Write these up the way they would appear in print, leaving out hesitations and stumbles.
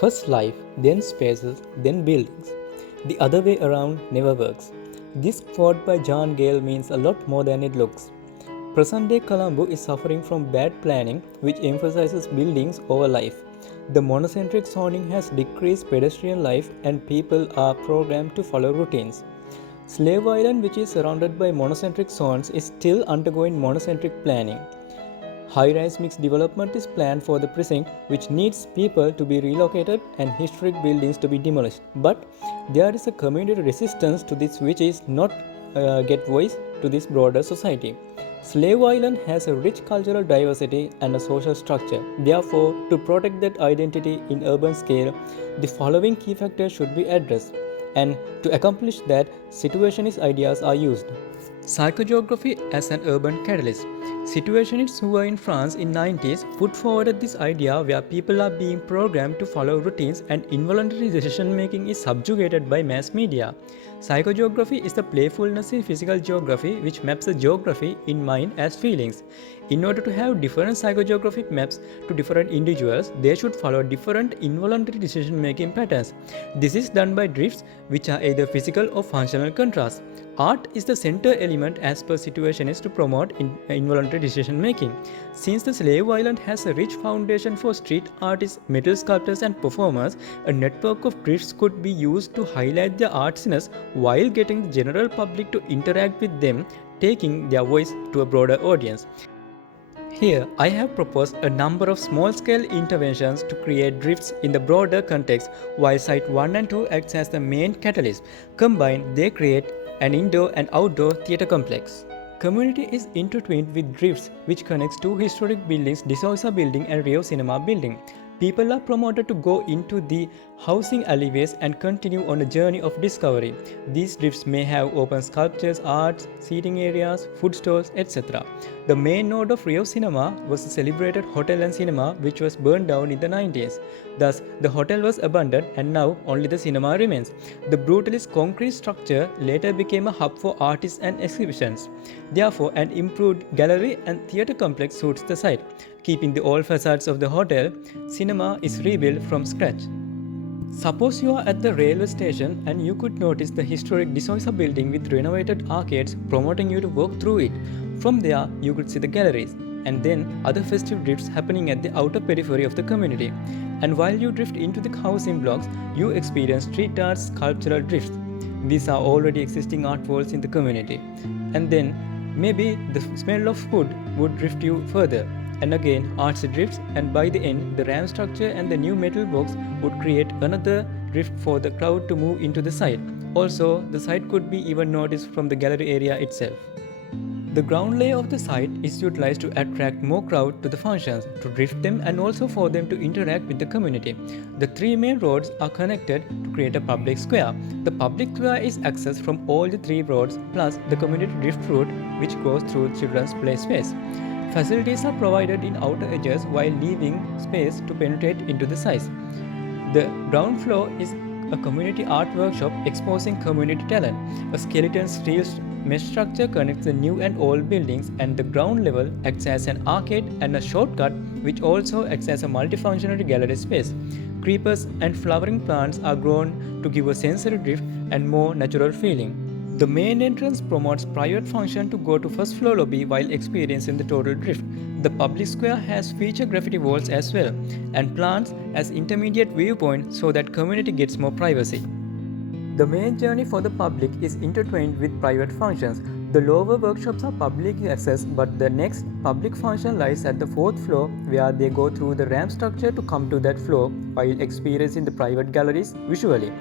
First life, then spaces, then buildings. The other way around never works. This quote by John Gale means a lot more than it looks. Present-day Colombo is suffering from bad planning, which emphasizes buildings over life. The monocentric zoning has decreased pedestrian life, and people are programmed to follow routines. Slave Island, which is surrounded by monocentric zones, is still undergoing monocentric planning. High-rise mixed development is planned for the precinct, which needs people to be relocated and historic buildings to be demolished. But there is a community resistance to this which is not get voice to this broader society. Slave Island has a rich cultural diversity and a social structure. Therefore, to protect that identity in urban scale, the following key factors should be addressed. And to accomplish that, situationist ideas are used. Psychogeography as an urban catalyst. Situationists who were in France in 90s put forward this idea where people are being programmed to follow routines and involuntary decision making is subjugated by mass media. Psychogeography is the playfulness in physical geography which maps the geography in mind as feelings. In order to have different psychogeographic maps to different individuals, they should follow different involuntary decision making patterns. This is done by drifts which are either physical or functional contrasts. Art is the center element as per Situationists to promote involuntary decision making. Since the Slave Island has a rich foundation for street artists, metal sculptors and performers, a network of drifts could be used to highlight their artsiness while getting the general public to interact with them, taking their voice to a broader audience. Here, I have proposed a number of small-scale interventions to create drifts in the broader context, while Site 1 and 2 acts as the main catalyst. Combined, they create an indoor and outdoor theatre complex. Community is intertwined with drifts, which connects two historic buildings, Disoisa building and Rio Cinema building. People are promoted to go into the housing alleyways and continue on a journey of discovery. These drifts may have open sculptures, arts, seating areas, food stalls, etc. The main node of Rio Cinema was the celebrated hotel and cinema which was burned down in the 90s. Thus, the hotel was abandoned and now only the cinema remains. The brutalist concrete structure later became a hub for artists and exhibitions. Therefore, an improved gallery and theatre complex suits the site. Keeping the old facades of the hotel, cinema is rebuilt from scratch. Suppose you are at the railway station and you could notice the historic Disoisa building with renovated arcades promoting you to walk through it. From there, you could see the galleries and then other festive drifts happening at the outer periphery of the community. And while you drift into the housing blocks, you experience street art sculptural drifts. These are already existing art walls in the community. And then maybe the smell of food would drift you further. And again, arts drifts, and by the end, the ramp structure and the new metal box would create another drift for the crowd to move into the site. Also, the site could be even noticed from the gallery area itself. The ground layer of the site is utilized to attract more crowd to the functions, to drift them and also for them to interact with the community. The three main roads are connected to create a public square. The public square is accessed from all the three roads plus the community drift route which goes through children's play space. Facilities are provided in outer edges while leaving space to penetrate into the size. The ground floor is a community art workshop exposing community talent. A skeleton steel mesh structure connects the new and old buildings, and the ground level acts as an arcade and a shortcut which also acts as a multifunctional gallery space. Creepers and flowering plants are grown to give a sensory drift and more natural feeling. The main entrance promotes private function to go to first floor lobby while experiencing the total drift. The public square has feature graffiti walls as well and plants as intermediate viewpoint so that community gets more privacy. The main journey for the public is intertwined with private functions. The lower workshops are public access, but the next public function lies at the fourth floor where they go through the ramp structure to come to that floor while experiencing the private galleries visually.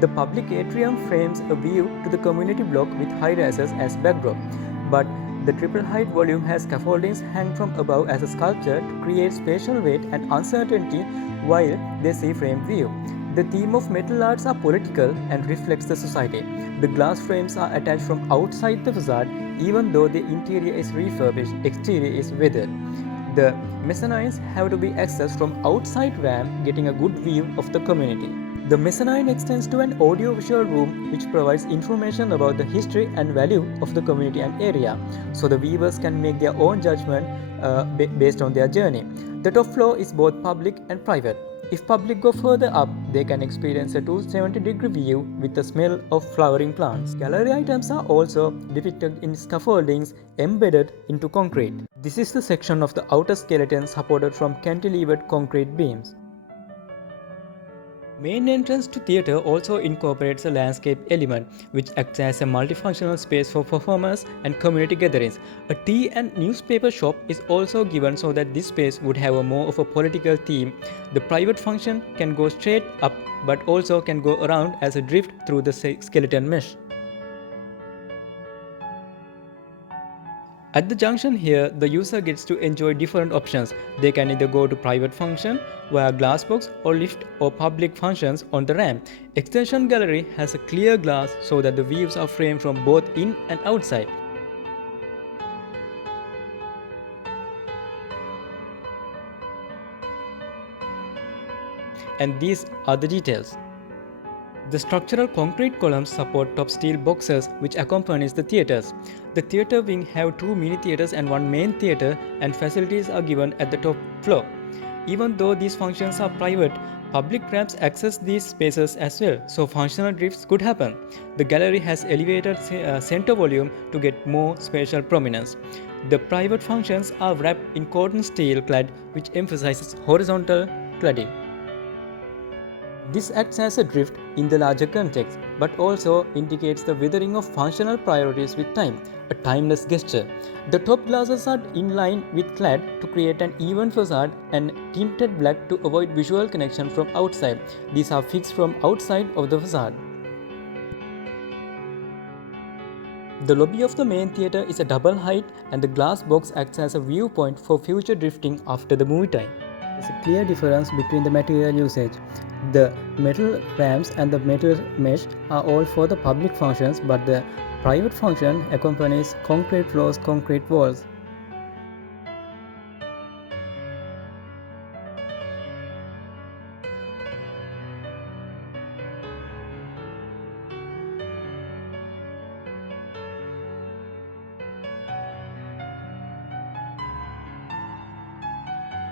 The public atrium frames a view to the community block with high rises as backdrop, but the triple height volume has scaffoldings hang from above as a sculpture to create spatial weight and uncertainty while they see frame view. The theme of metal arts are political and reflects the society. The glass frames are attached from outside the facade even though the interior is refurbished, exterior is weathered. The mezzanines have to be accessed from outside ramp, getting a good view of the community. The mezzanine extends to an audio-visual room which provides information about the history and value of the community and area, so the viewers can make their own judgment based on their journey. The top floor is both public and private. If public go further up, they can experience a 270-degree view with the smell of flowering plants. Gallery items are also depicted in scaffoldings embedded into concrete. This is the section of the outer skeleton supported from cantilevered concrete beams. Main entrance to theatre also incorporates a landscape element, which acts as a multifunctional space for performers and community gatherings. A tea and newspaper shop is also given so that this space would have a more of a political theme. The private function can go straight up but also can go around as a drift through the skeleton mesh. At the junction here, the user gets to enjoy different options. They can either go to private function via glass box or lift or public functions on the ramp. Extension gallery has a clear glass so that the views are framed from both in and outside. And these are the details. The structural concrete columns support top steel boxes which accompanies the theatres. The theatre wing have 2 mini theatres and 1 main theatre, and facilities are given at the top floor. Even though these functions are private, public ramps access these spaces as well, so functional drifts could happen. The gallery has elevated center volume to get more spatial prominence. The private functions are wrapped in cotton steel clad which emphasizes horizontal cladding. This acts as a drift in the larger context, but also indicates the withering of functional priorities with time, a timeless gesture. The top glasses are in line with clad to create an even facade and tinted black to avoid visual connection from outside. These are fixed from outside of the facade. The lobby of the main theatre is a double height, and the glass box acts as a viewpoint for future drifting after the movie time. There is a clear difference between the material usage. The metal ramps and the metal mesh are all for the public functions, but the private function accompanies concrete floors, concrete walls.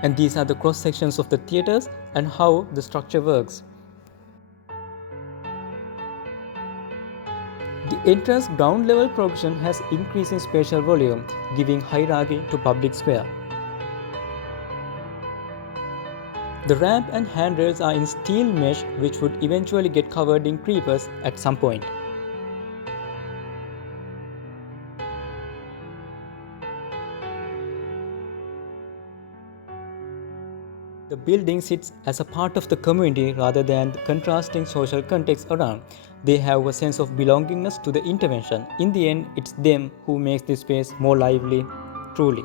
And these are the cross sections of the theatres and how the structure works. The entrance ground level progression has increasing spatial volume, giving hierarchy to public square. The ramp and handrails are in steel mesh which would eventually get covered in creepers at some point. The building sits as a part of the community rather than the contrasting social context around. They have a sense of belongingness to the intervention. In the end, it's them who makes this space more lively, truly.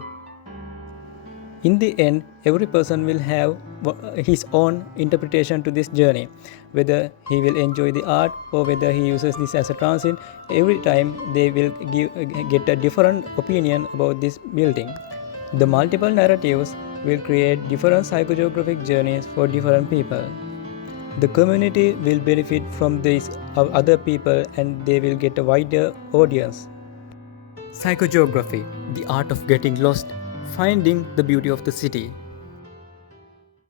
In the end, every person will have his own interpretation to this journey. Whether he will enjoy the art or whether he uses this as a transit, every time they will get a different opinion about this building. The multiple narratives will create different psychogeographic journeys for different people. The community will benefit from these other people and they will get a wider audience. Psychogeography, the art of getting lost, finding the beauty of the city.